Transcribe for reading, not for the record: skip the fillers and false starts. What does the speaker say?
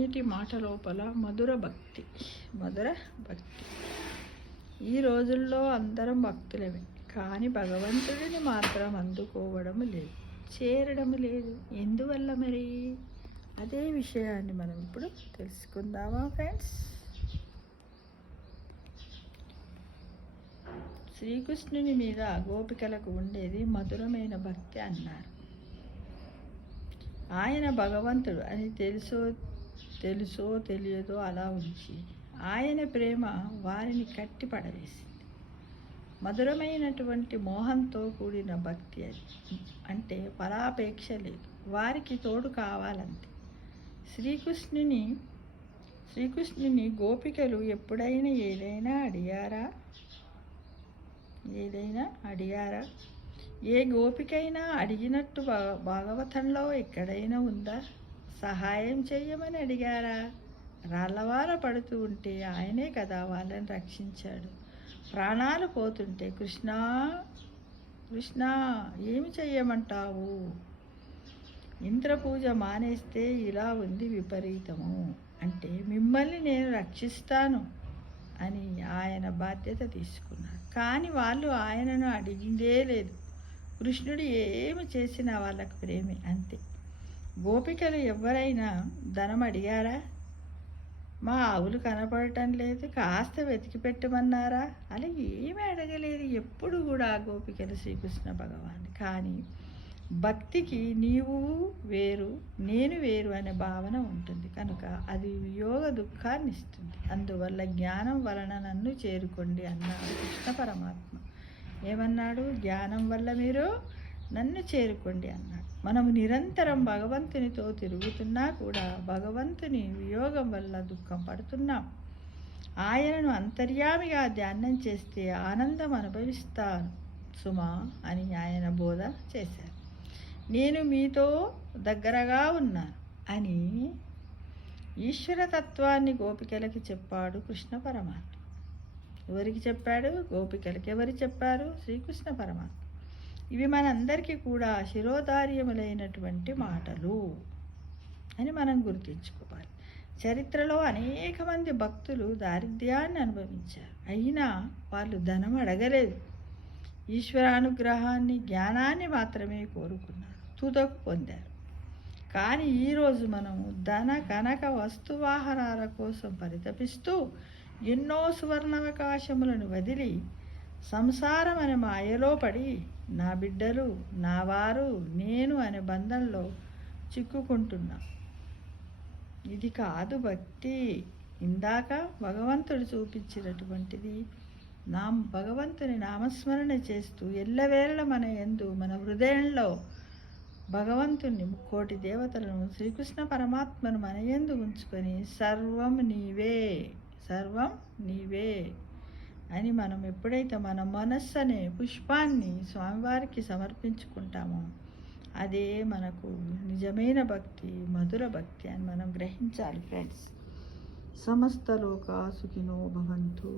నీటి మాట లోపల మధుర భక్తి. ఈ రోజుల్లో అందరం భక్తులమే, కానీ భగవంతుడిని మాత్రం అందుకోవడం లేదు, చేరడం లేదు. ఎందువల్ల మరి? అదే విషయాన్ని మనం ఇప్పుడు తెలుసుకుందామా ఫ్రెండ్స్? శ్రీకృష్ణుని మీద గోపికలకు ఉండేది మధురమైన భక్తి అన్నారు. ఆయన భగవంతుడు అని తెలుసో తెలియదో అలా ఉంచి ఆయన ప్రేమ వారిని కట్టి పడవేసింది. మధురమైనటువంటి మోహంతో కూడిన భక్తి అది. అంటే ఫలాపేక్ష లేదు, వారికి తోడు కావాలంతే. శ్రీకృష్ణుని గోపికలు ఎప్పుడైనా ఏదైనా అడిగారా? ఏ గోపికైనా అడిగినట్టు భాగవతంలో ఎక్కడైనా ఉందా? సహాయం చెయ్యమని అడిగారా? రాళ్ళవార పడుతూ ఉంటే ఆయనే కదా వాళ్ళని రక్షించాడు. ప్రాణాలు పోతుంటే కృష్ణ ఏమి చెయ్యమంటావు? ఇంద్రపూజ మానేస్తే ఇలా ఉంది విపరీతము. అంటే మిమ్మల్ని నేను రక్షిస్తాను అని ఆయన బాధ్యత తీసుకున్నాడు. కానీ వాళ్ళు ఆయనను అడిగిందే లేదు. కృష్ణుడు ఏమి చేసినా వాళ్ళకు ప్రేమే, అంతే. గోపికలు ఎవరైనా ధనం అడిగారా? మా ఆవులు కనపడటం లేదు, కాస్త వెతికి పెట్టమన్నారా? అలా ఏమీ అడగలేదు ఎప్పుడు కూడా గోపికలు శ్రీకృష్ణ భగవాన్. కానీ భక్తికి నీవు వేరు నేను వేరు అనే భావన ఉంటుంది కనుక అది వియోగ దుఃఖాన్ని ఇస్తుంది. అందువల్ల జ్ఞానం వలన నన్ను చేరుకోండి అన్నాడు కృష్ణ పరమాత్మ. ఏమన్నాడు? జ్ఞానం వల్ల మీరు నన్ను చేరుకోండి అన్నాడు. మనము నిరంతరం భగవంతునితో తిరుగుతున్నా కూడా భగవంతుని వియోగం వల్ల దుఃఖం పడుతున్నాం. ఆయనను అంతర్యామిగా ధ్యానం చేస్తే ఆనందం అనుభవిస్తాను సుమా అని ఆయన బోధ చేశారు. నేను మీతో దగ్గరగా ఉన్నాను అని ఈశ్వరతత్వాన్ని గోపికలకి చెప్పాడు కృష్ణ పరమాత్మ. ఎవరికి చెప్పాడు? గోపికలకి. ఎవరు చెప్పారు? శ్రీకృష్ణ పరమాత్మ. ఇవి మనందరికీ కూడా శిరోధార్యములైనటువంటి మాటలు అని మనం గుర్తుంచుకోవాలి. చరిత్రలో అనేక మంది భక్తులు దారిద్ర్యాన్ని అనుభవించారు, అయినా వాళ్ళు ధనం అడగలేదు. ఈశ్వరానుగ్రహాన్ని జ్ఞానాన్ని మాత్రమే కోరుకున్నారు, తుదకు పొందారు. కానీ ఈరోజు మనము ధన కనక వస్తువాహనాల కోసం పరితపిస్తూ ఎన్నో సువర్ణావకాశములను వదిలి సంసారం అనే మాయలో పడి నా బిడ్డలు, నా వారు, నేను అనే బంధంలో చిక్కుకుంటున్నాం. ఇది కాదు భక్తి. ఇందాక భగవంతుడు చూపించినటువంటిది భగవంతుని నామస్మరణ చేస్తూ ఎల్లవేళ మన హృదయంలో భగవంతుని కోటి దేవతలను శ్రీకృష్ణ పరమాత్మను మన యందు ఉంచుకొని సర్వం నీవే అని మనం ఎప్పుడైతే మన మనస్సు అనే పుష్పాన్ని స్వామివారికి సమర్పించుకుంటామో అదే మనకు నిజమైన భక్తి, మధుర భక్తి అని మనం గ్రహించాలి ఫ్రెండ్స్. సమస్త లోకా సుఖినో భవంతు.